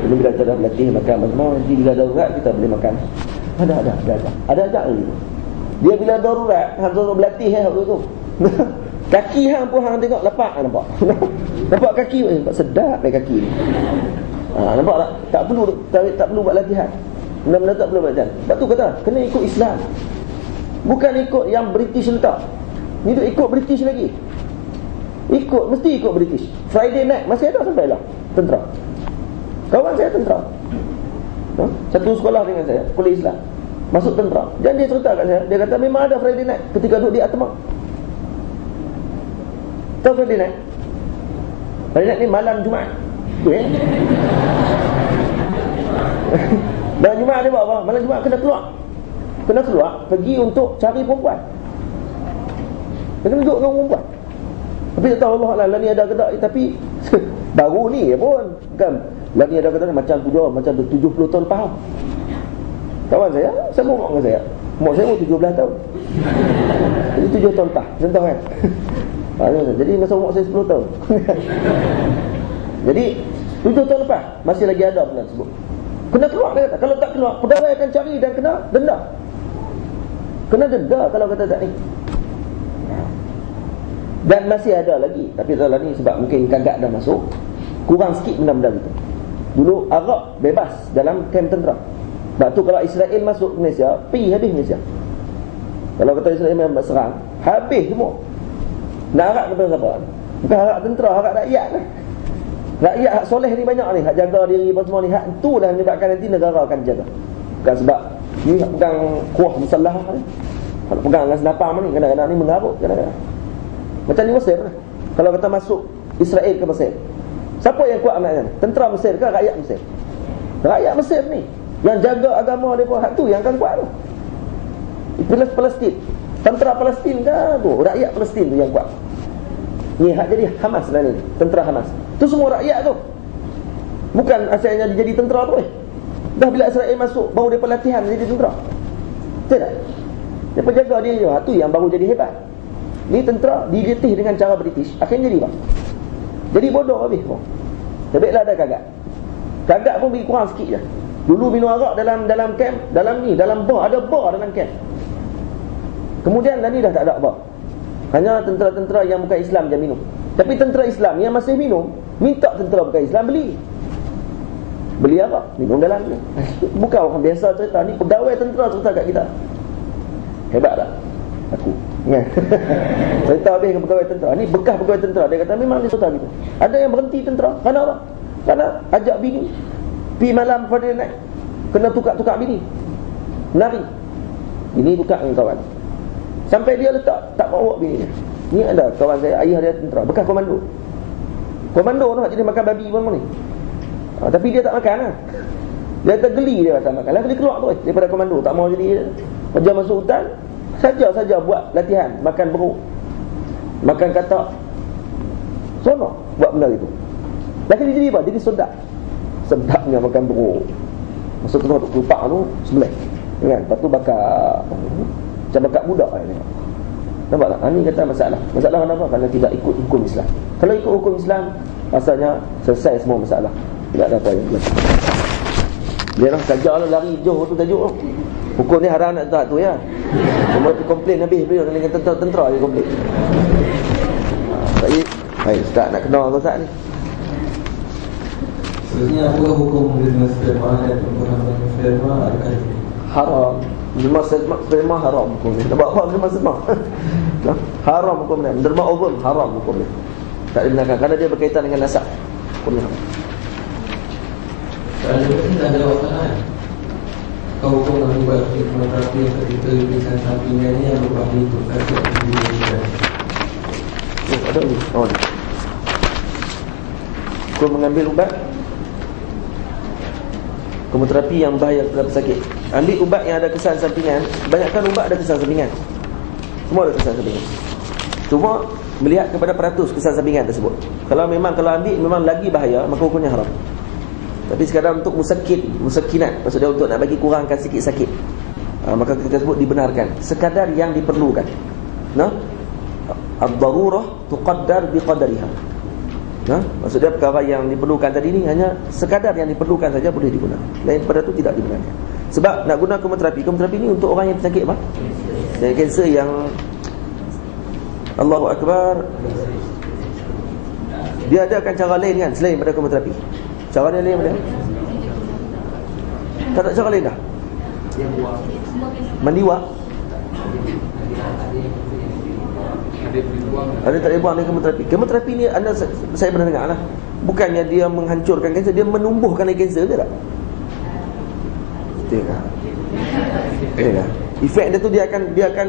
Ini bila kita dah berlatih makan semua, nanti bila darurat kita boleh makan. Ada ajak gitu. Dia bila darurat, hang suruh berlatih waktu tu. Kaki hang pun hang tengok lepak nampak. Nampak kaki, nampak sedap kaki ni. Nampak tak? Tak perlu buat latihan. Benar-benar tak perlu buat latihan. Sebab tu kata, kena ikut Islam. Bukan ikut yang British letak. Ni tu ikut British lagi. Mesti ikut British. Friday night masih ada sampai lah tentera. Kawan saya tentera. Satu sekolah dengan saya, kuliah Islam. Masuk tentera. Dan dia cerita kat saya, dia kata memang ada Friday night ketika duduk di Atma. Tahu Friday night? Friday night ni malam Jumaat. Dan Jumaat dia buat apa? Malam Jumaat kena keluar pergi untuk cari perempuan. Dia kena duduk dengan perempuan. Tapi tak tahu Allah lah ni ada ke tak. Tapi baru ni pun kan, lah ni ada ke tak, macam 70 tahun faham. Kawan saya sama umur dengan saya. Umur saya 17 tahun. Jadi 7 tahun tak. Contoh kan. Jadi masa umur saya 10 tahun. Jadi 7 tahun lepas masih lagi ada benda tersebut. Kena keluar dia kata. Kalau tak keluar, pegawai akan cari dan kena denda. Kena denda kalau kata tak ni. Dan masih ada lagi. Tapi kalau ni sebab mungkin kagak dah masuk, kurang sikit benda-benda gitu. Dulu Arab bebas dalam kamp tentera. Sebab tu kalau Israel masuk Malaysia, pergi habis Malaysia. Kalau kata Israel memang serang, habis semua. Nak harap kepada siapa? Bukan harap tentera, harap rakyat lah. Rakyat hak soleh ni banyak ni, hak jaga diri apa semua ni, hak tu dah menyebabkan nanti negara akan jaga. Bukan sebab ni hak pegang kuah musallah ni. Hak pegang dengan senapang ni, kadang-kadang ni mengarut kadang-kadang. Macam ni Mesir lah. Kalau kata masuk Israel ke Mesir, siapa yang kuat amat kan? Tentera Mesir ke rakyat Mesir? Rakyat Mesir ni yang jaga agama dia pun, hak tu yang akan kuat tu. Palestin, tentera Palestin ke tu, rakyat Palestin tu yang kuat. Ni hak jadi Hamas lah ni, tentera Hamas. Tu semua rakyat tu. Bukan asalnya dia jadi tentera tu. Dah bila Israel masuk, baru dia pelatihan jadi tentera. Betul tak? Dia penjaga dia je, hak tu yang baru jadi hebat. Ni tentera dilatih dengan cara British, akhirnya jadi apa? Jadi bodoh habis pun. Lebihlah ada kagak. Kagak pun bagi kurang sikit je. Dulu minum arak dalam camp, dalam bar, ada bar dalam camp. Kemudian dah ni dah tak ada bar. Hanya tentera-tentera yang bukan Islam je minum. Tapi tentera Islam yang masih minum, minta tentera bukan Islam beli arak, minum dalam ni. Bukan orang biasa cerita, ni pegawai tentera cerita kat kita. Hebat tak? Aku cerita habis dengan pegawai tentera. Ni bekas pegawai tentera. Dia kata memang dia cerita gitu. Ada yang berhenti tentera. Kenapa apa? Kerana ajak bini pergi malam pada night, kena tukar-tukar bini, nari. Bini tukar dengan kawan. Sampai dia letak, tak bawa bini dia. Ni ada kawan saya, ayah dia tentera, bekas komando. Komando tu jadi makan babi pun ni. Tapi dia tak makan lah. Dia tergeli dia tak makan. Lalu dia keluar tu daripada komando, tak mau jadi kerja masuk hutan. Saja buat latihan, makan beruk, makan katak, sono buat benda itu. Lagi dia jadi apa? Jadi sedapnya makan beruk. Masa tu kelupak tu sebelah kan? Lepas tu bakar macam bakar budak ni. Nampak tak? Ini kata masalah kenapa? Kerana tidak ikut hukum Islam. Kalau ikut hukum Islam, rasanya selesai semua masalah. Tidak ada apa yang berlaku. Dia orang sajalah lari jauh tu tajuk tu. Hukum ni haram nak tak tu ya. Cuma komplain habis beliau dengan tentera dia komplain. Baik, Ustaz nak kenal Ustaz ni. Sebenarnya apa hukum menerima sperma dan pembuangan sperma adakah haram? Menerima sperma haram hukum ni. Nampak apa menerima sperma? Haram hukum ni. Menerima ovum haram hukum ni. Tak dibenarkan kerana dia berkaitan dengan nasab. Hukum ni haram. Kalau kita ada waktuan, kau hukum nak buat kemoterapi ketika berikan sampingan ni yang berbahaya untuk kasut aktivitas. Ada ni. Kau mengambil ubat kemoterapi yang bahaya kepada pesakit. Ambil ubat yang ada kesan sampingan. Banyakkan ubat ada kesan sampingan. Semua ada kesan sampingan. Cuma melihat kepada peratus kesan sampingan tersebut. Kalau ambil memang lagi bahaya, maka hukumnya haram. Tapi sekadar untuk musakinat, maksudnya untuk nak bagi kurangkan sikit sakit, maka kita sebut dibenarkan. Sekadar yang diperlukan. Ad-darurah tuqaddar biqadariha. Maksudnya perkara yang diperlukan tadi ni hanya sekadar yang diperlukan saja boleh digunakan. Lain daripada tu tidak dibenarkan. Sebab nak guna kemoterapi ni untuk orang yang penyakit apa? Yang kanser yang Allahu Akbar, dia adakan cara lain kan selain daripada kemoterapi. Cara dia lain mana? Tak ada cara lain dah. Mandiwak. Ada tak boleh buang dengan kemoterapi. Kemoterapi ni saya pernah dengar lah, bukannya dia menghancurkan kanser, dia menumbuhkan lagi kanser, betul tak? Betul tak? Betul tak? Efek dia tu dia akan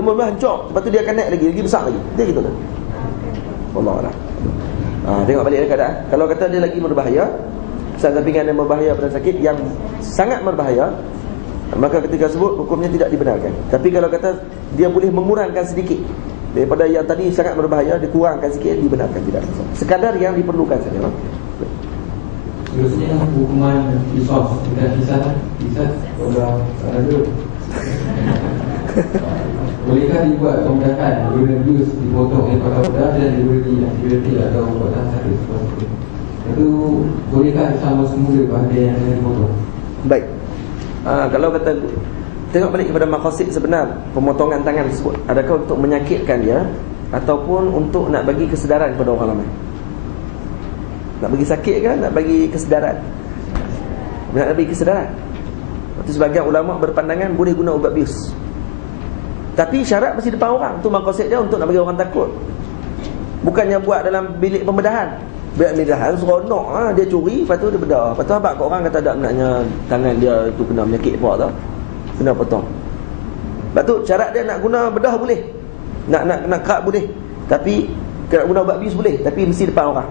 mula hancur, lepas tu dia akan naik lagi besar lagi. Dia gitu lah. Wallahualam. Tengok balik dia keadaan. Kalau kata dia lagi berbahaya, sampingan yang berbahaya pada sakit yang sangat berbahaya, maka ketika sebut hukumnya tidak dibenarkan. Tapi kalau kata dia boleh mengurangkan sedikit daripada yang tadi sangat berbahaya, dikurangkan sikit, dibenarkan, tidak. Sekadar yang diperlukan saja. Seterusnya hukuman kisos. Kisah orang ada. Bolehkah dibuat pembedahan urine abuse dipotong oleh pakar bedah dan diberi antibiotik atau ubatan sakit seperti itu? Itu bolehkah sama semula bahagian yang dipotong? Baik. Kalau kata tengok balik kepada maqasid sebenar pemotongan tangan tersebut, adakah untuk menyakitkan dia ataupun untuk nak bagi kesedaran kepada orang ramai? Nak bagi sakit kan? Nak bagi kesedaran? Nak bagi kesedaran. Itu sebagian ulama berpandangan boleh guna ubat bius, tapi syarat mesti depan orang. Tu maqasid dia untuk nak bagi orang takut. Bukannya buat dalam bilik pembedahan. Bilik pembedahan seronok, dia curi, lepas tu dia bedah. Lepas tu habaq kat orang kata tak benarnya tangan dia tu kena menyakit apa tau, kena potong. Lepas tu syarat dia nak guna bedah boleh, nak kerak boleh, tapi nak guna ubat bius boleh, tapi mesti depan orang.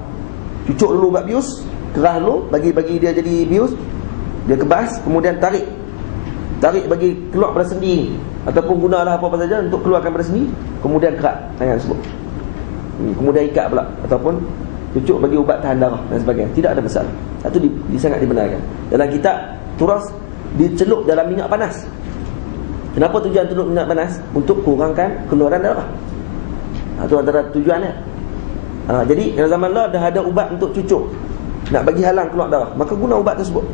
Cucuk dulu ubat bius, kerah dulu, bagi dia jadi bius, dia kebas, kemudian tarik bagi keluar pada sendi, ataupun gunalah apa-apa saja untuk keluarkan pada sendi, kemudian kerak tangan tersebut, kemudian ikat pula, ataupun cucuk bagi ubat tahan darah dan sebagainya. Tidak ada masalah. Itu sangat dibenarkan. Dalam kitab turas dicelup dalam minyak panas. Kenapa tujuan celup minyak panas? Untuk kurangkan keluaran darah. Itu antara tujuannya. Jadi dalam zaman Allah dah ada ubat untuk cucuk, nak bagi halang keluar darah, maka guna ubat tersebut.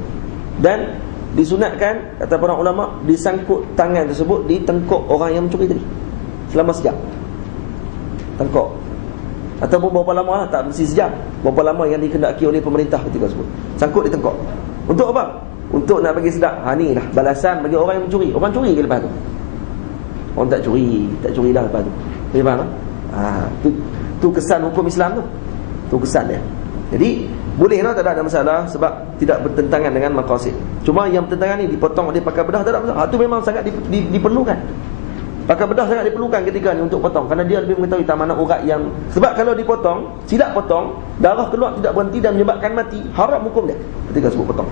Dan disunatkan, kata para ulama, disangkut tangan tersebut di tengkuk orang yang mencuri tadi selama sejam. Tengkuk. Ataupun berapa lama, tak mesti sejam, berapa lama yang dikehendaki oleh pemerintah ketika tersebut. Sangkut di tengkuk. Untuk apa? Untuk nak bagi sedar. Ni lah balasan bagi orang yang mencuri. Orang curi ke lepas tu? Orang tak curi dah lepas tu. Boleh faham? Tu kesan hukum Islam tu. Tu kesan dia. Jadi bolehlah, tak ada masalah, sebab tidak bertentangan dengan maqasid. Cuma yang bertentangan ni dipotong oleh pakar bedah, tak ada masalah. Itu memang sangat diperlukan. Pakar bedah sangat diperlukan ketika ni untuk potong, kerana dia lebih mengetahui tak mana urat yang, sebab kalau dipotong, silap potong, darah keluar tidak berhenti dan menyebabkan mati, haram hukum dia ketika sebut potong.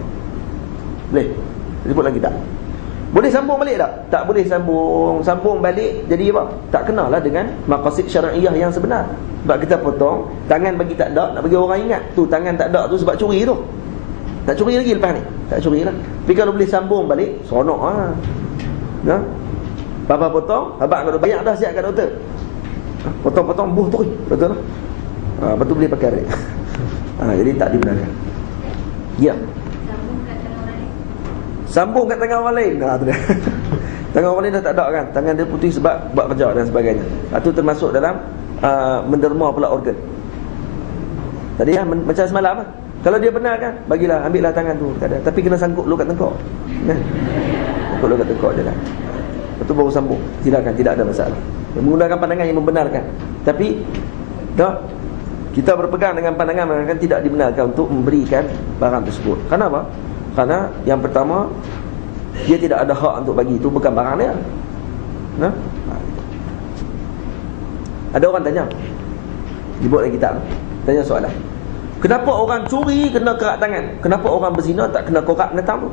Boleh? Sebut lagi tak? Boleh sambung balik tak? Tak boleh sambung balik. Jadi apa? Tak kenalah dengan maqasid syar'iyah yang sebenar. Sebab kita potong, tangan bagi tak ada, nak bagi orang ingat tu tangan tak ada tu sebab curi tu. Tak curi lagi lepas ni. Tak curi lah. Tapi kalau boleh sambung balik, seronok ah. Nah. Papa potong, abang kalau banyak dah siap kat doktor. Potong-potong buh tu. Betul lah. Betul boleh pakai balik. Jadi tak dibenarkan. Ya. Sambung kat tangan orang lain. Tu dia. Tangan orang lain dah tak ada kan. Tangan dia putih sebab buat kerja dan sebagainya. Itu termasuk dalam menderma pula organ. Tadi macam semalam lah. Kalau dia benar kan, bagilah, ambillah tangan tu. Tapi kena sangkut dulu kat tengkok. Sangkut dulu kat tengkok je lah. Lepas tu baru sambung. Silakan, tidak ada masalah. Menggunakan pandangan yang membenarkan. Tapi kita berpegang dengan pandangan yang tidak dibenarkan untuk memberikan barang tersebut. Kenapa? Karena yang pertama, dia tidak ada hak untuk bagi. Itu bukan barang dia. Ada orang tanya, dibuat dalam kitab, tanya soalan, kenapa orang curi kena kerak tangan, kenapa orang berzina tak kena korak netang tu?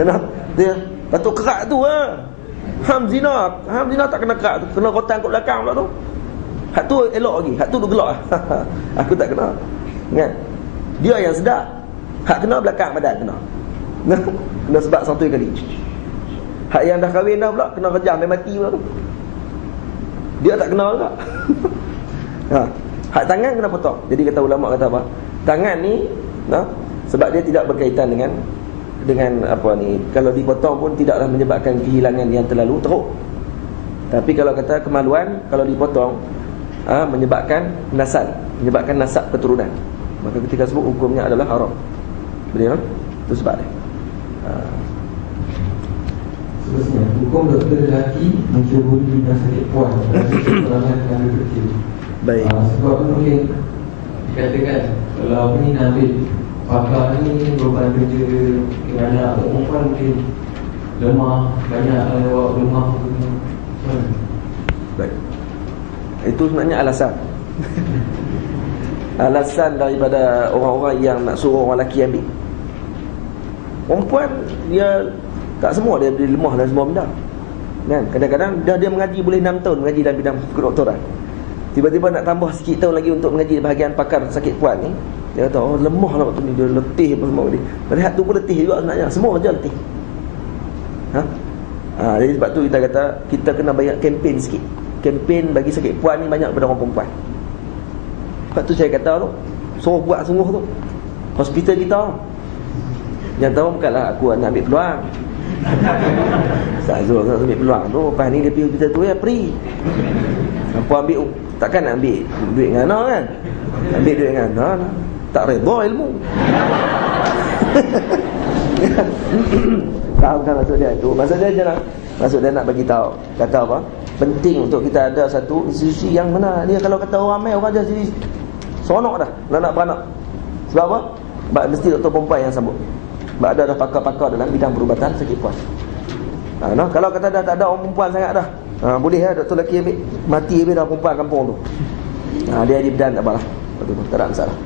Kenapa? Dia patut kerak tu Ham zina tak kena kerak tu, kena rotan kat belakang pula tu. Hak tu elok lagi, hak tu gelak. Aku tak kena. Kan? Dia yang sedar. Hak kena belakang badan kena. Kena sebab satu kali. Hak yang dah kahwin dah pula kena rejam sampai mati pula tu. Dia tak kenal juga. Hak tangan kena potong. Jadi kata ulama kata apa? Tangan ni sebab dia tidak berkaitan dengan apa ni, kalau dipotong pun tidaklah menyebabkan kehilangan yang terlalu teruk. Tapi kalau kata kemaluan, kalau dipotong menyebabkan nasab keturunan, maka ketika sebut hukumnya adalah haram. Betul? Itu sebab dia. Seterusnya, hukum doktor lelaki mencuburi dan sakit puan dalam dengan kecil. Baik. Sebab mungkin dikatakan kalau apa ni nak ambil pakar ni beban kerja banyak, perempuan mungkin lemah, banyak awak lemah. Baik. Itu sebenarnya alasan. Alasan daripada orang-orang yang nak suruh orang lelaki ambil. Perempuan dia tak semua dia lemah dan semua benda. Kan? Kadang-kadang dia mengaji boleh 6 tahun mengaji dalam bidang kedoktoran. Tiba-tiba nak tambah sikit tahun lagi untuk mengaji bahagian pakar sakit puan ni. Dia kata, oh lemah lah waktu ni, dia letih apa semua ni. Rehat tu pun letih juga sebenarnya. Semua kerja letih. Jadi sebab tu kita kata kita kena banyak kempen sikit. Kempen bagi sakit puan ni banyak daripada orang perempuan. Sebab tu saya kata tu, suruh buat sungguh tu. Hospital kita yang tahu bukanlah aku nak ambil peluang. Zul nak ambil peluang tu, lepas ni dia pergi hospital tu ya free. Apa ambil, takkan nak ambil duit dengan anak kan? Ambil duit dengan anak tak redha ilmu. Tahu kan maksud dia tu? Maksud dia nak bagi tahu, kata apa? Penting untuk kita ada satu institusi yang mana dia, kalau kata orang ramai orang jadi sonok dah nak beranak. Sebab apa? Sebab mesti doktor perempuan yang sambut. Sebab ada pakar-pakar dalam bidang perubatan sakit puan. Kalau kata dah tak ada orang perempuan sangat dah, boleh lah doktor lelaki ambil, mati habis dah perempuan kampung tu. Dia di bidan tak apalah. Betul, tak ada masalah.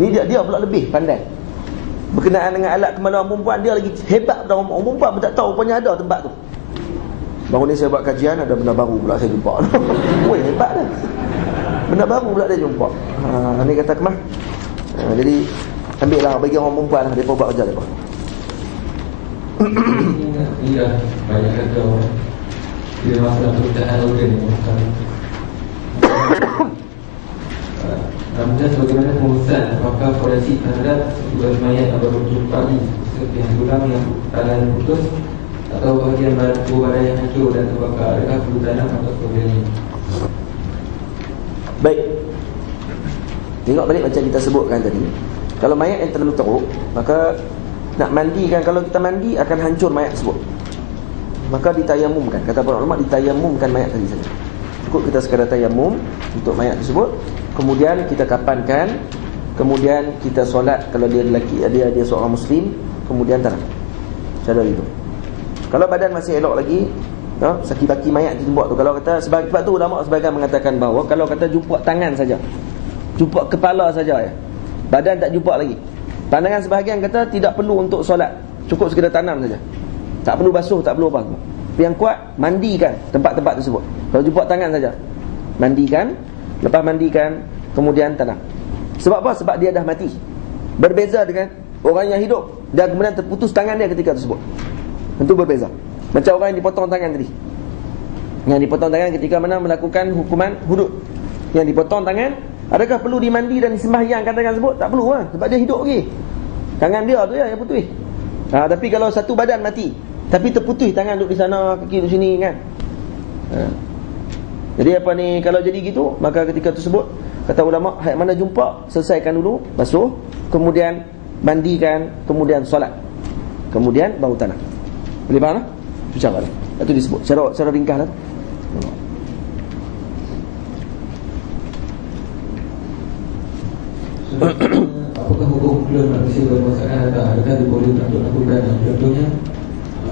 Ni dia pula lebih pandai. Berkenaan dengan alat kemaluan perempuan, dia lagi hebat daripada orang perempuan pun tak tahu rupanya ada tempat tu. Baru ni saya buat kajian, ada benda baru pula saya jumpa. Woi, hebat dah. Benda baru pula dia jumpa. Ni kata kemah. Jadi ambil lah bagi orang perempuan lah, mereka buat kerja mereka. Ini dah banyak kata dia masalah perutahan organ ni. Kemudian bagaimana pengurusan apakah forensik terhadap tugas mayat atau berjumpa seperti yang tulang yang tangan putus atau bahagian badan yang hancur dan terbakar, adakah perlu tanam atau sebagainya? Baik, tengok balik macam kita sebutkan tadi. Kalau mayat yang terlalu teruk, maka nak mandikan, kalau kita mandi akan hancur mayat tersebut, maka ditayamumkan. Kata para ulama, ditayamumkan mayat tadi saja. Cukup kita sekadar tayamum untuk mayat tersebut, kemudian kita kapankan, kemudian kita solat. Kalau dia lelaki, dia seorang muslim, kemudian tanam. Cara itu. Kalau badan masih elok lagi, saki-baki mayat dijumpa tu, kalau kata sebab tu ulama sebagian mengatakan bahawa kalau kata jumpa tangan saja, jumpa kepala saja ya, badan tak jumpa lagi. Pandangan sebahagian kata tidak perlu untuk solat, cukup sekedar tanam saja, tak perlu basuh, tak perlu apa. Yang kuat, mandikan tempat-tempat tersebut. Kalau jumpa tangan saja, mandikan, lepas mandikan kemudian tanam. Sebab apa? Sebab dia dah mati. Berbeza dengan orang yang hidup dan kemudian terputus tangan dia ketika tersebut. Tentu berbeza. Macam orang yang dipotong tangan tadi, yang dipotong tangan ketika mana melakukan hukuman hudud, yang dipotong tangan, adakah perlu dimandi dan disembahyangkan tangan tersebut? Tak perlu lah, sebab dia hidup lagi. Tangan dia tu ya yang putus. Tapi kalau satu badan mati, tapi terputus tangan duduk di sana, kaki duduk sini kan. Jadi apa ni, kalau jadi gitu, maka ketika tersebut kata ulama, hak mana jumpa, selesaikan dulu, basuh, kemudian mandikan, kemudian solat, kemudian baru tanam. Boleh faham tak? Itu cara dia. Itu disebut secara ringkas lah. Apakah hukum klon manusia bermasalah atau adakah dia boleh untuk lakukan? Contohnya,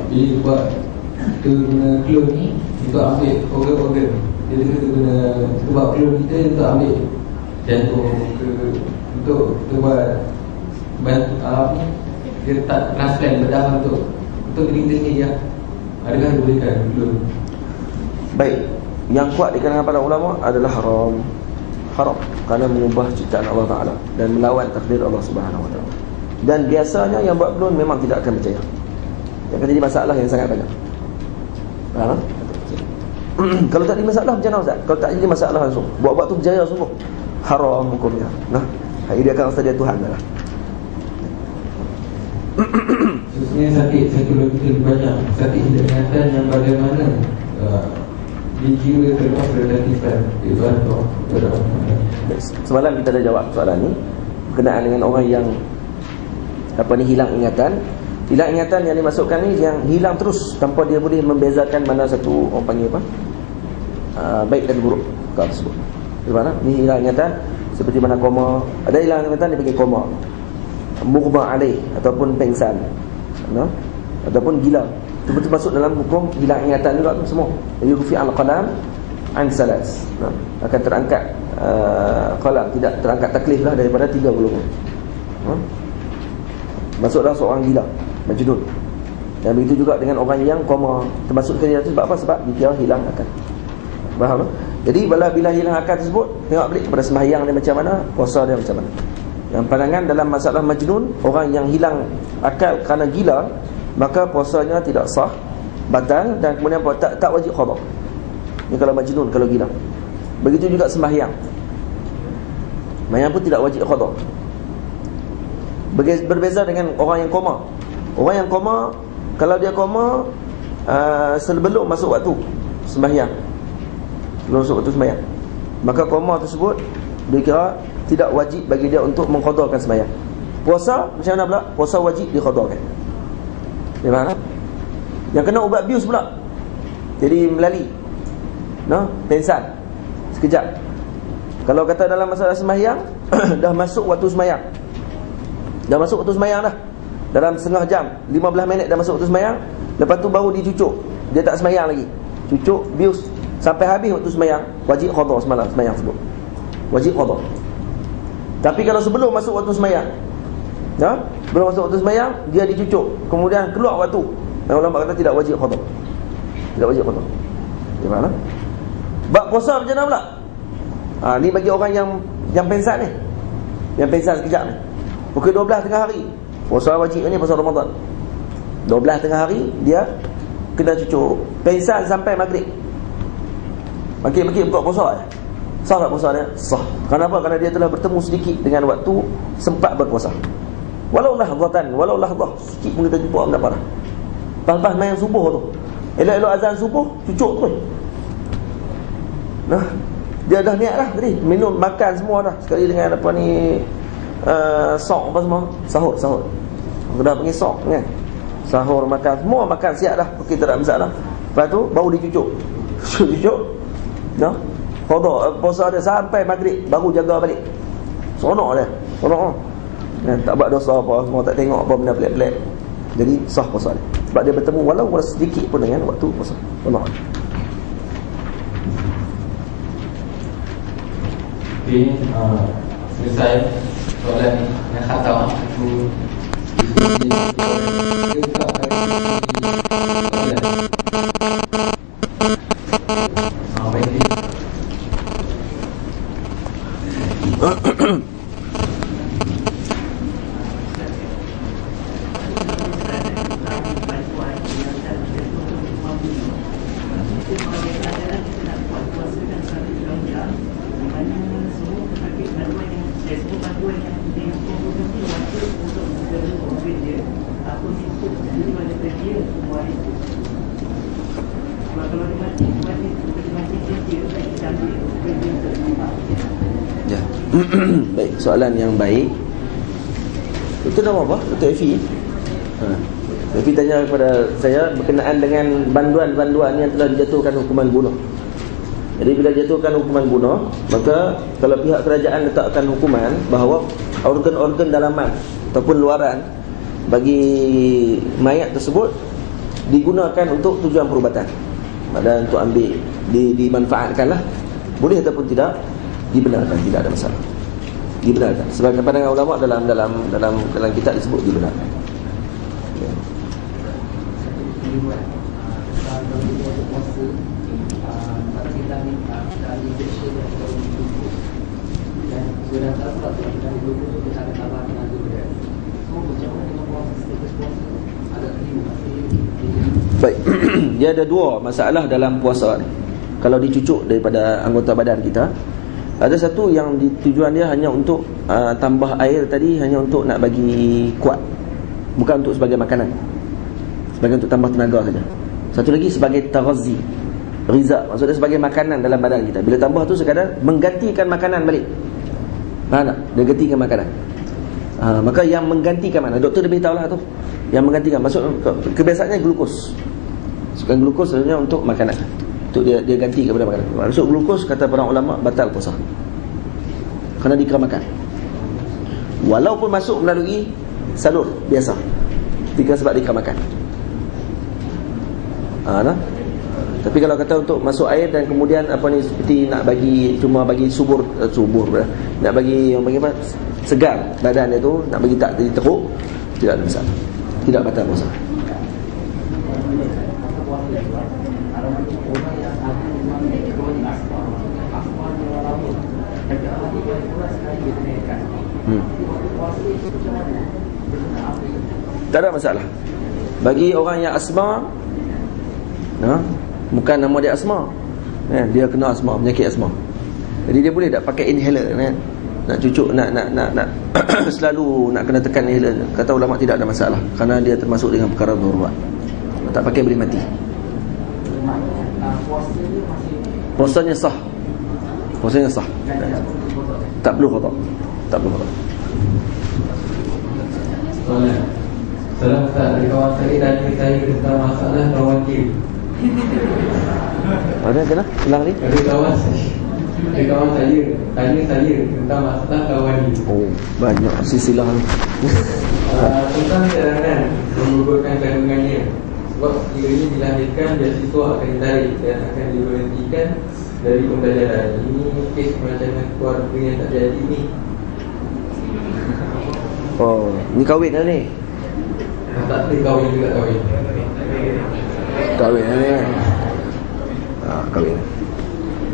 bila buat kita guna klon ni untuk ambil organ-organ, jadi kita guna buat klon kita untuk ambil jantung ke, untuk kita buat bantu apa, dia tak transplant bedah untuk diri kita sendiri ya. Adakah dibolehkan klon? Baik, yang kuat di kalangan para ulama adalah haram. Haram kerana mengubah ciptaan Allah Ta'ala dan melawan takdir Allah Subhanahu Wa Ta'ala. Dan biasanya yang buat klon memang tidak akan percaya. Yang akan jadi masalah yang sangat banyak. Faham? Kalau tak ada masalah macam mana Ustaz? Kalau tak jadi masalah langsung, buat-buat tu berjaya sungguh, haram hukumnya. Nah, dia akan rasa dia Tuhan dah. Sebenarnya sakit psikologi lebih banyak sakit ingatan yang bagaimana di jiwa terlepas relatifan ibadah. Semalam kita dah jawab soalan ni berkenaan dengan orang yang hilang ingatan. Hilang ingatan yang dimasukkan ni yang hilang terus tanpa dia boleh membezakan mana satu, orang panggil apa, baik dan buruk kau tersebut. Di mana ni hilang ingatan seperti mana koma. Ada hilang ingatan dia panggil koma, mughma alaih ataupun pengsan, ataupun gila. Itu betul masuk dalam hukum hilang ingatan juga tu semua. Yufi al-qalam an salas. Akan terangkat qalam, tidak terangkat taklif lah daripada 3 golongan. Masuklah seorang gila, majnun. Dan begitu juga dengan orang yang koma, termasuk kerja itu sebab apa? Sebab dia hilang akal. Faham tak? Jadi bila hilang akal tersebut, tengok balik kepada sembahyang dia macam mana, puasa dia macam mana. Yang pandangan dalam masalah majnun, orang yang hilang akal kerana gila, maka puasanya tidak sah, batal, dan kemudian tak wajib qada. Ini kalau majnun, kalau gila. Begitu juga sembahyang. Sembahyang pun tidak wajib qada. Berbeza dengan orang yang koma. Orang yang koma, kalau dia koma sebelum masuk waktu sembahyang, sebelum masuk waktu sembahyang, maka koma tersebut dikira tidak wajib bagi dia untuk mengqadakan sembahyang. Puasa macam mana pula? Puasa wajib diqadakan. Di mana? Yang kena ubat bius pula, jadi melali, pensan sekejap. Kalau kata dalam masalah sembahyang dah masuk waktu sembahyang, dah masuk waktu sembahyang dah, dalam setengah jam, 15 minit dah masuk waktu sembahyang, lepas tu baru dicucuk, dia tak sembahyang lagi, cucuk bius sampai habis waktu sembahyang, wajib qada semalam sembahyang tersebut, wajib qada. Tapi kalau sebelum masuk waktu sembahyang, belum masuk waktu sembahyang, dia dicucuk, kemudian keluar waktu, ulama kata tidak wajib qada. Tidak wajib qada. Gimana? Bab puasa macam mana pula? Ni bagi orang yang pensan ni, yang pensan sekejap ni, pukul 12 tengah hari, puasa wajib ni puasa Ramadan. 12 tengah hari dia kena cucuk, pensan sampai maghrib. Makin-makin buka puasa sah tak puasa dia? Sah. Kenapa? Kerana dia telah bertemu sedikit dengan waktu sempat berpuasa. Walau lahzatan, walau lahzah, sikit pun kita jumpa tak apa dah. Lepas main subuh tu, elok-elok azan subuh, cucuk terus. Dia dah niat dah tadi, minum, makan semua dah, sekali dengan apa ni, sok apa semua, sahur. Kita dah panggil sok kan, sahur, makan, semua makan siap dah, okey, tak ada masalah. Lepas tu baru dicucuk, qada puasa dia sampai maghrib, baru jaga balik. Seronok dia, seronok. Tak buat dosa apa, semua tak tengok apa benda pelik-pelik. Jadi sah puasa dia, sebab dia bertemu walau sedikit pun dengan waktu puasa. Seronok. Okay, selesai soalan yang khatam aku Baik, soalan yang baik. Itu nama apa? Dr. Efi. Efi tanya kepada saya berkenaan dengan banduan-banduan yang telah dijatuhkan hukuman bunuh. Jadi bila dijatuhkan hukuman bunuh, maka kalau pihak kerajaan letakkan hukuman bahawa organ-organ dalaman ataupun luaran bagi mayat tersebut digunakan untuk tujuan perubatan, dan untuk ambil dimanfaatkanlah, boleh ataupun tidak, dibenarkan, tidak ada masalah, dibenarkan. Sebagai pandangan ulama dalam kitab disebut dibenarkan. Baik, dia ada dua masalah dalam puasa ni. kalau dicucuk daripada anggota badan kita. Ada satu yang tujuan dia hanya untuk tambah air tadi, hanya untuk nak bagi kuat, bukan untuk sebagai makanan, sebagai untuk tambah tenaga saja. Satu lagi sebagai taghazi, ghiza, maksudnya sebagai makanan dalam badan kita. Bila tambah tu sekadar menggantikan makanan balik. Faham tak? Dia gantikan makanan. Maka yang menggantikan mana? Doktor dia beritahu lah tu. Yang menggantikan, maksud kebiasaannya glukos. Sekarang glukos sebenarnya untuk makanan, untuk dia ganti kepada makanan. Masuk glukos, kata para ulama, batal puasa kerana dikira makan. Walaupun masuk melalui salur biasa, dikira sebab dikira makan. Nah. Tapi kalau kata untuk masuk air dan kemudian apa ni, seperti nak bagi, cuma bagi subur nak bagi yang bagi apa, segar badan dia tu, nak bagi tak jadi teruk, tidak ada masalah, tidak batal puasa. Tak ada masalah. Bagi orang yang asma, bukan nama dia asma, dia kena asma, penyakit asma, jadi dia boleh tak pakai inhaler, nak cucuk, nak selalu nak kena tekan inhaler. Kata ulama tidak ada masalah, kerana dia termasuk dengan perkara darurat. Tak pakai boleh mati. Puasanya sah. Puasanya sah. Tak perlu qada. Tak perlu qada. Salam Ustaz, dari kawan saya tanya saya tentang masalah tawakil. Ada kena? Ulang ni. Dari kawan saya tanya saya tentang masalah tawakil. Oh, banyak silsilah ni. Tentang cadangan menggugurkan kandungannya. Sebab sekiranya dilahirkan, beasiswa akan ditarik dan akan diberhentikan dari pembelajaran. Ini kes perancangan keluarga yang tak jadi ni. Oh, ni kahwin lah ni. Tak ada kahwin juga kahwin. Kahwin lah ni. Kahwin.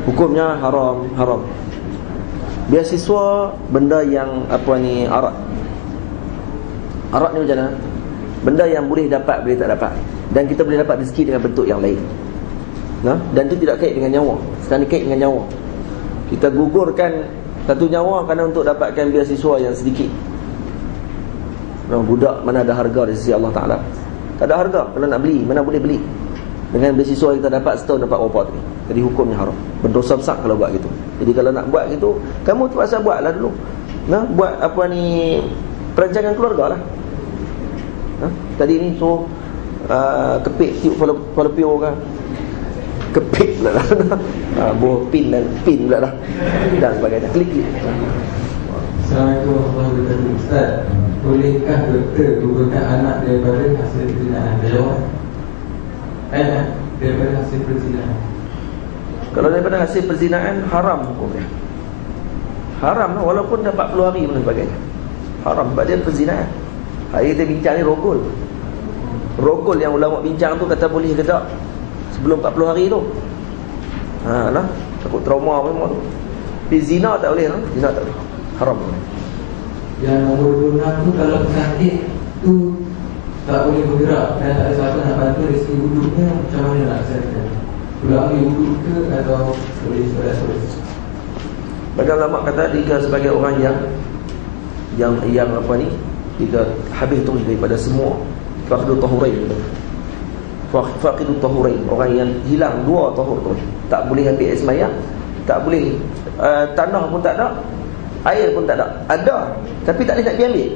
Hukumnya haram. Beasiswa benda yang apa ni, arat ni macam mana? Benda yang boleh dapat, boleh tak dapat. Dan kita boleh dapat rezeki dengan bentuk yang lain. Dan itu tidak kait dengan nyawa. Sekarang ni kait dengan nyawa. Kita gugurkan satu nyawa kerana untuk dapatkan beasiswa yang sedikit. Budak mana ada harga di sisi Allah Ta'ala? Tak ada harga. Kalau nak beli, mana boleh beli? Dengan beasiswa yang kita dapat setahun dapat berapa tadi. Jadi hukumnya haram. Berdosa besar kalau buat gitu. Jadi kalau nak buat gitu, kamu terpaksa buatlah dulu. Buat apa ni, perancangan keluarga lah. Tadi ni so kepit tiup kepala pio kan. Kepit pula lah. Buah pin pula lah. Dan sebagainya. Klik. Assalamualaikum warahmatullahi wabarakatuh. Ustaz, bolehkah doktor gugurkan anak daripada hasil perzinahan? Jawab. Daripada hasil perzinahan. Kalau daripada hasil perzinahan, haram hukumnya. Haram lah, walaupun dah 40 hari dan sebagainya. Haram sebab dia perzinahan. Hari kita bincang ni rogol. Rogol yang ulama bincang tu kata boleh ke tak sebelum 40 hari tu. Takut trauma apa semua tu. Tapi zina tak boleh, zina tak boleh. Haram. Yang nombor 26 tu, kalau sakit tu tak boleh bergerak dan tak ada siapa nak bantu dari segi wuduknya, macam mana nak selesaikan? Pulang ambil wuduk ke atau boleh solat terus? Bagi ulama kata jika sebagai orang yang apa ni, jika habis terus daripada semua faqidut tahurain, faqidut tahurain, orang yang hilang dua tahur tu, tak boleh ambil air sembahyang, tak boleh tanah pun tak ada, air pun tak ada, tapi tak boleh nak pergi ambil,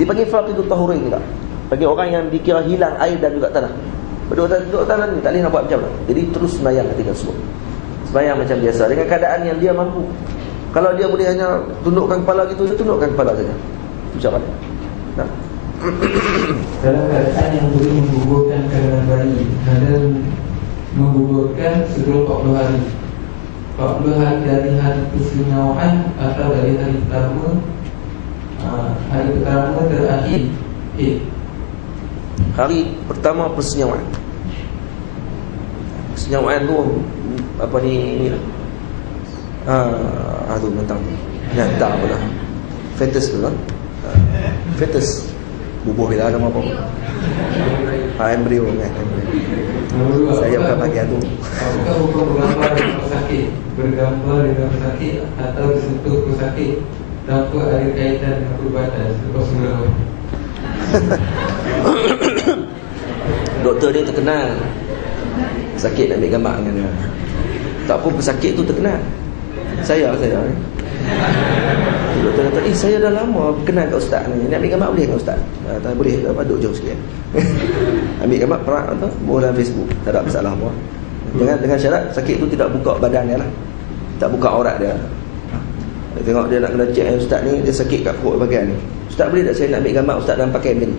dipanggil faqidut tahurain juga. Bagi orang yang dikira hilang air dan juga tanah, duduk tanah ni tak boleh nak buat macam mana. Jadi terus sembahyang ketika subuh, sembahyang macam biasa dengan keadaan yang dia mampu. Kalau dia boleh hanya tundukkan kepala gitu, dia tundukkan kepala saja. Macam mana? Dalam keadaan yang boleh menggugurkan kandungan bayi, ada menggugurkan sebelum 40 hari. 40 hari dari hari persenyawaan atau dari hari pertama terakhir. Hari pertama persenyawaan. Persenyawaan tu apa ni lah. Aduh mentang nyata pula. Fetus pula. Fetus. Bubuh bila nama apa? Embrio kan. Nombor 2, Saya bukan bagian tu. apakah hukum bergambar dengan pesakit, bergambar dengan pesakit atau disentuh pesakit tanpa ada kaitan dengan perubatan? Lepas semula. Doktor dia terkenal, sakit nak ambil gambar dengan dia. Tak pun pesakit tu terkenal. Saya doktor kata, saya dah lama kenal kat ustaz ni, nak ambil gambar boleh kan ustaz? Tak boleh, dapat duduk jauh sikit. Ambil gambar perak tu, buat dalam Facebook, tak ada masalah apa. Dengan syarat sakit tu tidak buka badan dia lah, tak buka aurat dia. Dia tengok dia nak kena check, ustaz ni dia sakit kat perut bahagian ni, ustaz boleh tak saya nak ambil gambar ustaz dalam pakaian ni?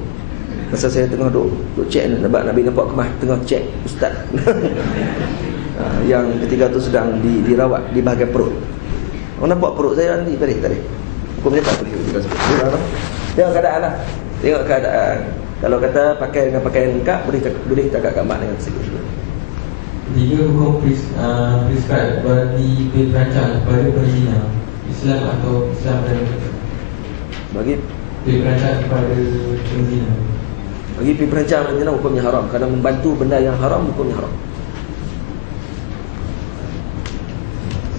Masa saya tengah duk check ni, nampak Nabi nampak kemas tengah check ustaz. Yang ketika tu sedang dirawat di bahagian perut. Orang nampak perut saya nanti tadi. Hukumnya tak boleh ketika sebut. Tengok keadaan lah. Tengok keadaan. Kalau kata pakai dengan pakaian lengkap, boleh tak gambar dengan sikit. 3. Hukum prescribe bagi perancang kepada penzina, Islam atau Islam dan Bagi perancang kepada penzina. Bagi perancang dan penzina hukumnya haram. Kerana membantu benda yang haram, hukumnya haram.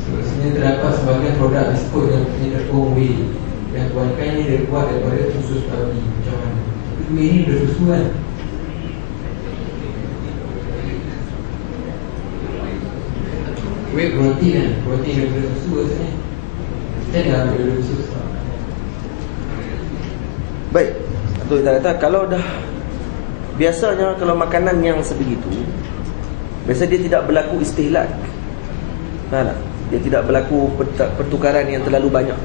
Sebenarnya terdapat sebagian produk biskut yang punya tepung whey, yang kebanyakan ini dibuat daripada usus babi. Macam mana? Tapi whey ni dah susu kan? Whey protein kan? Protein daripada susu rasanya. Kita dah ambil daripada susu. Baik. Itu kita kata kalau dah, biasanya kalau makanan yang sebegitu, biasa dia tidak berlaku istihlak. Faham tak? Dia tidak berlaku pertukaran yang terlalu banyak.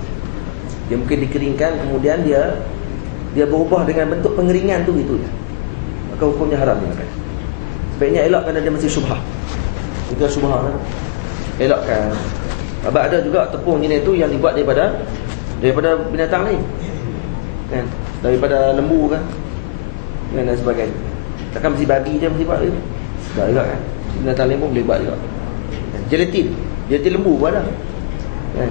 Dia mungkin dikeringkan, kemudian dia berubah dengan bentuk pengeringan tu gitu je. Maka hukumnya haram dimakan. Sebaiknya elakkan, dia masih syubhah. Itu syubhah kan? Elakkan. Sebab ada juga tepung jenis tu yang dibuat daripada binatang lain, kan? Daripada lembu kan, dan sebagainya. Takkan mesti babi je mesti buat itu. Tak juga kan? Binatang lain pun boleh buat juga. Gelatin lembu pun ada, kan?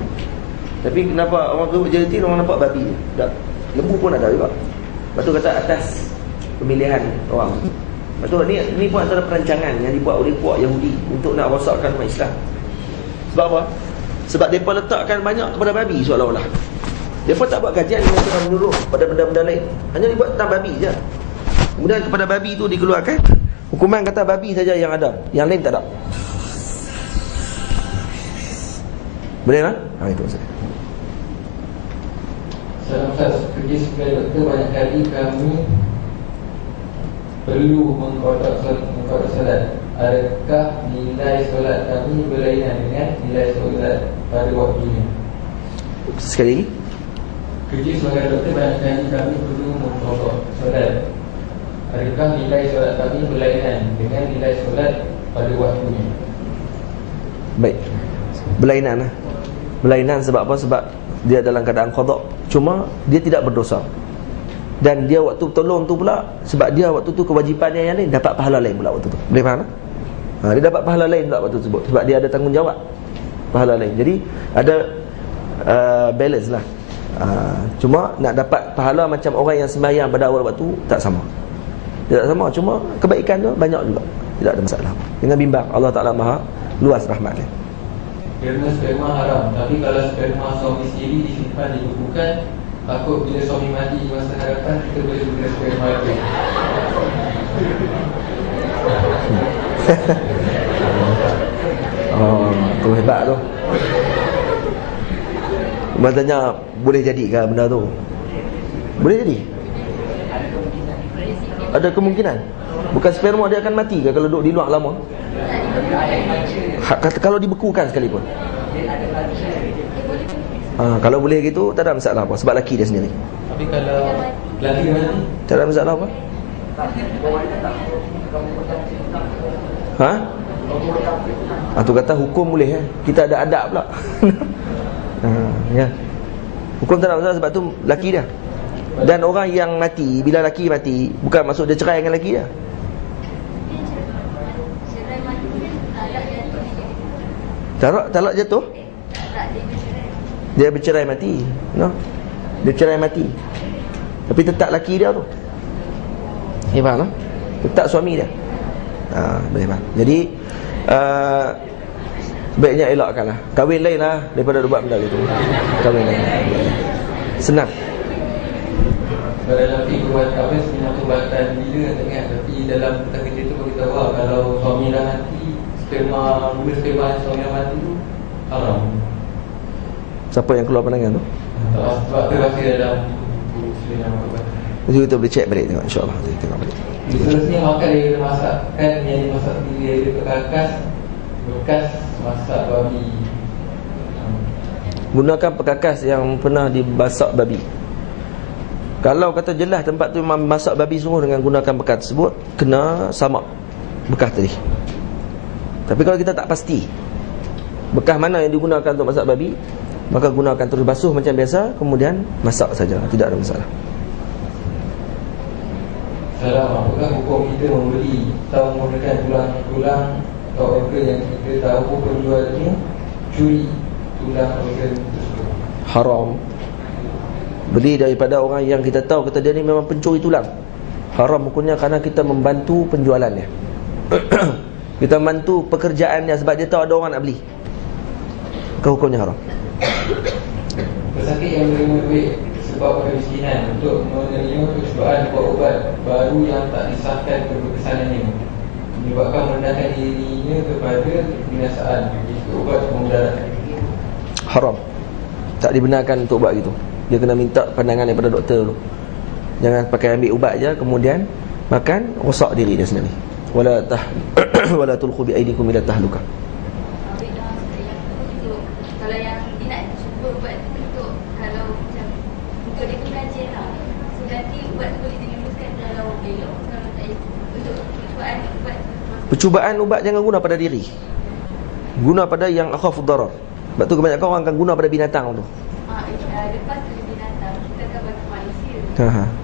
Tapi kenapa orang tu gelatin, orang nampak babi je? Tak. Lembu pun ada juga. Lepas tu kata atas pemilihan orang. Lepas tu ni pun antara perancangan yang dibuat oleh puak Yahudi untuk nak rosakkan umat Islam. Sebab apa? Sebab mereka letakkan banyak kepada babi seolah-olah. Mereka tak buat kajian yang terang menurut pada benda-benda lain. Hanya dibuat tentang babi je. Kemudian kepada babi itu dikeluarkan hukuman kata babi saja yang ada, yang lain tak ada. Boleh tak? Itu maksudnya. Salam Ustaz, pergi sebagai doktor banyak kali kami perlu mengkodok solat. Adakah nilai solat kami berlainan dengan nilai solat pada waktunya? Sekali lagi. Kerja sebagai doktor banyak kali kami perlu mengkodok solat. Adakah nilai solat kami berlainan dengan nilai solat pada waktunya? Baik. Berlainan lah. Berlainan sebab apa? Sebab dia dalam keadaan qada, cuma dia tidak berdosa. Dan dia waktu tolong tu pula, sebab dia waktu tu kewajipan dia yang lain, dapat pahala lain pula waktu tu. Boleh faham tak? Dia dapat pahala lain pula waktu tersebut, sebab dia ada tanggungjawab pahala lain. Jadi ada balance lah. Cuma nak dapat pahala macam orang yang sembahyang pada awal waktu, tak sama. Dia tak sama, cuma kebaikan tu banyak juga. Tidak ada masalah. Dengan bimbang, Allah Ta'ala maha luas rahmatnya. Kerana sperma haram, tapi kalau sperma suami sendiri disimpan, dibekukan, takut bila suami mati di masa harapan, kita boleh guna sperma itu. Tu hebat tu. Maksudnya boleh jadi ke benda tu? Boleh jadi. Ada kemungkinan. Bukan sperma dia akan mati ke kalau duduk di luar lama? Kata kalau dibekukan sekalipun. Kalau boleh gitu tak ada masalah apa, sebab laki dia sendiri. Tapi kalau laki mati, tak ada masalah apa? Tu kata hukum boleh kita ada adab pula. Ya. Hukum tak ada masalah sebab tu laki dia. Dan orang yang mati, bila laki mati, bukan maksud dia cerai dengan laki dia. Talak jatuh. Dia bercerai mati, no? Dia cerai mati, tapi tetap laki dia tu. Faham tak? Tetap suami dia. Boleh bang. Jadi baiknya elakkanlah. Kahwin lain lah daripada buat benda gitu. Kahwin lain. Senang. Dalam perbuatan apa sebenarnya perbuatan bila tak ingat, tapi dalam tentang kerja tu kita tahu kalau suami dah mati, sperma suami dah mati tu haram. Siapa yang keluar pandangan tu? Sebab tu rahsia dalam Muslim apa. Jadi kita boleh check balik tengok, insya-Allah kita tengok balik. Seterusnya makan dari masakan yang dimasak sendiri dari bekas masak babi. Gunakan perkakas yang pernah dibasak babi. Kalau kata jelas tempat tu memang masak babi sungguh dengan gunakan bekas tersebut, kena samak bekas tadi. Tapi kalau kita tak pasti bekas mana yang digunakan untuk masak babi, maka gunakan terus basuh macam biasa, kemudian masak saja, tidak ada masalah. Salam, apakah hukum kita membeli atau menggunakan tulang-tulang atau organ yang kita tahu penjualnya curi tulang organ tersebut? Haram. Beli daripada orang yang kita tahu kata dia ni memang pencuri tulang. Haram hukumnya kerana kita membantu penjualannya. Kita membantu pekerjaannya sebab dia tahu ada orang nak beli. Hukumnya haram. Pesakit yang menerima duit sebab kemiskinan untuk menerima percubaan buat ubat baru yang tak disahkan keberkesanannya menyebabkan merendahkan dirinya kepada kebinasaan jika ubat memudaratkan. Haram. Tak dibenarkan untuk buat gitu. Dia kena minta pandangan daripada doktor dulu. Jangan pakai ambil ubat je kemudian makan, rosak diri dia sendiri. Wala tulqu bi aydikum ila tahlukah. Kalau yang dia nak cuba ubat tu untuk kalau macam untuk dia tu kajian lah. So nanti ubat tu boleh dirumuskan kalau elok, kalau tak elok. Untuk percubaan ubat tu. Percubaan ubat jangan guna pada diri. Guna pada yang akhafud darar. Sebab tu kebanyakan orang akan guna pada binatang tu. Lepas tu binatang kita akan bagi manusia.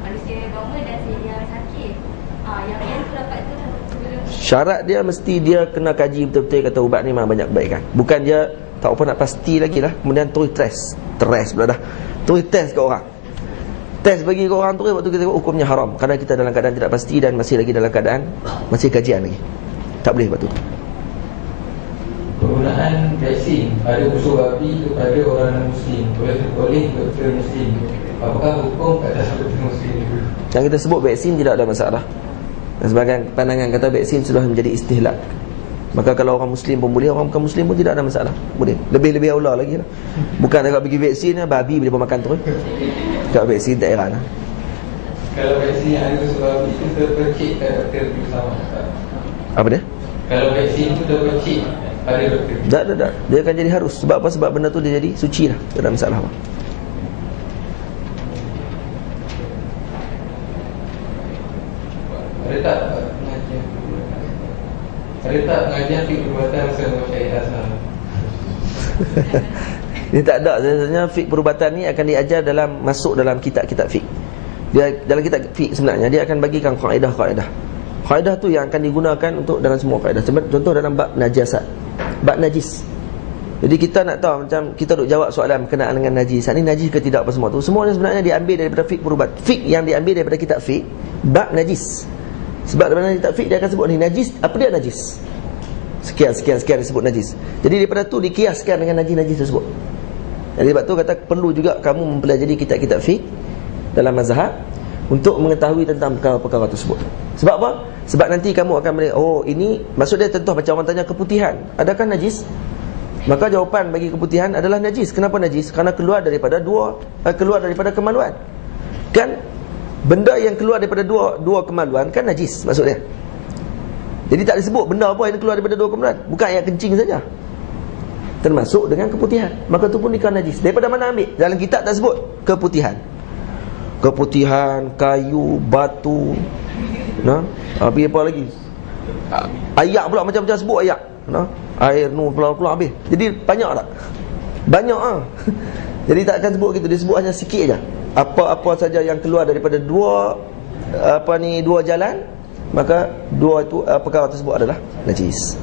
Manusia normal dan yang sakit. Yang tu dapat tu sebelum. Syarat dia mesti dia kena kaji betul-betul kata ubat ni memang banyak kebaikan. Bukan dia tak apa nak pasti lagi lah, kemudian terus stres pula dah. Terus test ke orang. Test bagi ke orang tu waktu kita tengok hukumnya haram kerana kita dalam keadaan tidak pasti dan masih lagi dalam keadaan masih kajian lagi. Tak boleh waktu tu. Penggunaan vaksin pada usul babi kepada orang muslim oleh doktor muslim. Apakah hukum kat atas doktor muslim itu? Yang kita sebut vaksin tidak ada masalah. Dan sebagian pandangan kata vaksin sudah menjadi istihlak. Maka kalau orang muslim pun boleh, orang bukan muslim pun tidak ada masalah. Boleh. Lebih-lebih aula lagi lah. Bukan nak bagi vaksin, babi boleh makan terus. Tak vaksin tak heran lah. Kalau vaksin yang ada usul babi itu terpercik kat doktor itu sama tak? Apa dia? Kalau vaksin itu terpercik pada doktor. Tak. Dia akan jadi harus. Sebab apa? Sebab benda tu dia jadi suci lah. Tak ada masalah apa. Ada tak pengajian fiqh perubatan bersama Syekh Hasan? Dia tak ada. Sebenarnya fiqh perubatan ni akan diajar masuk dalam kitab-kitab fiqh. Dia dalam kitab fiqh sebenarnya dia akan bagikan kaedah-kaedah. Kaedah tu yang akan digunakan untuk dalam semua kaedah. Contoh dalam bab najasat, bab najis. Jadi kita nak tahu macam kita duk jawab soalan berkenaan dengan najis. Ni najis ke tidak apa semua tu. Semuanya sebenarnya diambil daripada fiqh perubat. Fiqh yang diambil daripada kitab fiqh bab najis. Sebab dalam kitab fiqh dia akan sebut ni najis, apa dia najis? Sekian disebut najis. Jadi daripada tu dikiaskan dengan najis-najis tersebut. Jadi sebab tu kata perlu juga kamu mempelajari kitab-kitab fiqh dalam mazhab untuk mengetahui tentang perkara-perkara tersebut. Sebab apa? Sebab nanti kamu akan melihat, oh ini maksud dia contoh macam orang tanya keputihan, adakah najis? Maka jawapan bagi keputihan adalah najis. Kenapa najis? Kerana keluar daripada kemaluan. Kan benda yang keluar daripada dua kemaluan kan najis maksudnya. Jadi tak disebut benda apa yang keluar daripada dua kemaluan, bukan air kencing saja. Termasuk dengan keputihan. Maka tu pun dikatakan najis. Daripada mana ambil? Dalam kitab tak sebut keputihan. Keputihan, kayu, batu. Apa lagi? Ayak pula macam-macam sebut ayak. Air keluar habis. Jadi banyak tak? Banyak ah. Jadi tak akan sebut gitu, dia sebut hanya sikit aja. Apa-apa saja yang keluar daripada dua jalan, maka dua itu perkara tersebut adalah najis.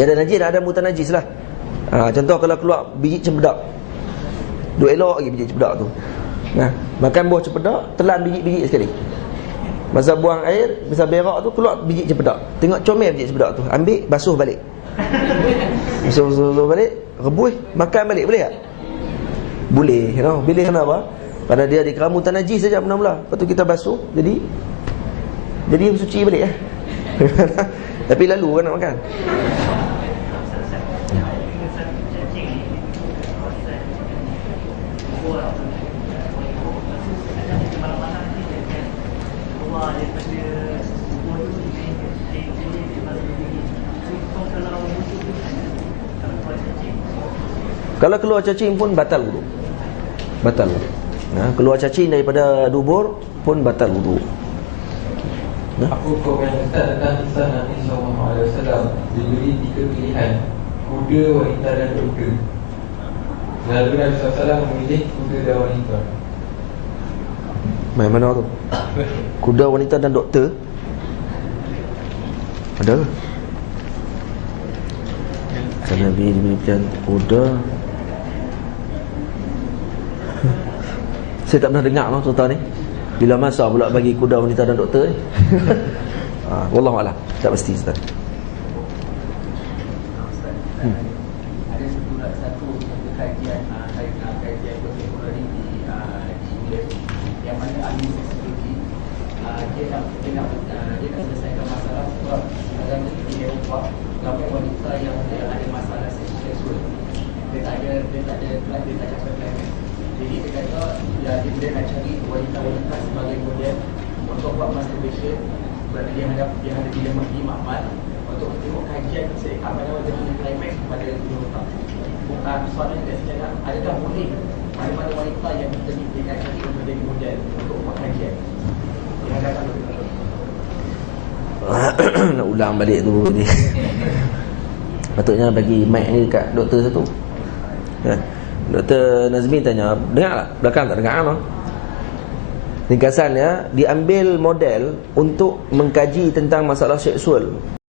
Yang ada najis ada mutanajis lah. Contoh kalau keluar biji cempedak, duk elok lagi biji cempedak tu. Makan buah cempedak, telan biji-biji sekali. Masa buang air, masa berak tu keluar biji cempedak. Tengok comel biji cempedak tu, ambil basuh balik. Basuh balik, rebus, makan balik, boleh tak? Boleh, you know. Boleh kenapa? Kerana dia di keramutan najis saja mula-mula. Lepas tu kita basuh, jadi suci balik Tapi lalu kan nak makan. Kalau keluar cacing pun batal wudu. Batal wudu. Keluar cacing daripada dubur pun batal wudu. Aku komen Ustaz tentang kisah Nabi SAW diberi 3 pilihan, kuda, wanita dan doktor. Lalu Nabi SAW memilih kuda dan wanita. Main mana tu? Kuda, wanita dan doktor. Ada ke? Nabi diberi pilihan kuda. Saya tak pernah dengar cerita ni. Bila masa pula bagi kuda, wanita dan doktor ni? Wallahualam, tak pasti Ustaz. Ada satu kajian teknologi di Inggris yang mana ahli psikologi dia nak selesaikan masalah sebab dalam di Eropah ramai wanita yang ada masalah seksual. Dia tak capai klimax. Jadi dia kata dia nak cari wanita-wanita sebagai model untuk buat masturbation. Berada dia ada di makmal untuk tengok kajian apa nama dengan klimax pada wanita. Bukan soalan yang saya cakap, adakah boleh mana-mana wanita yang kita nak cari menjadi model untuk buat kajian? Yang ada nak ulang balik tu ni. Patutnya bagi mic ni dekat doktor satu. Dr. Nazmi tanya, dengar tak? Belakang tak dengar no? Ringkasannya, diambil model untuk mengkaji tentang masalah seksual.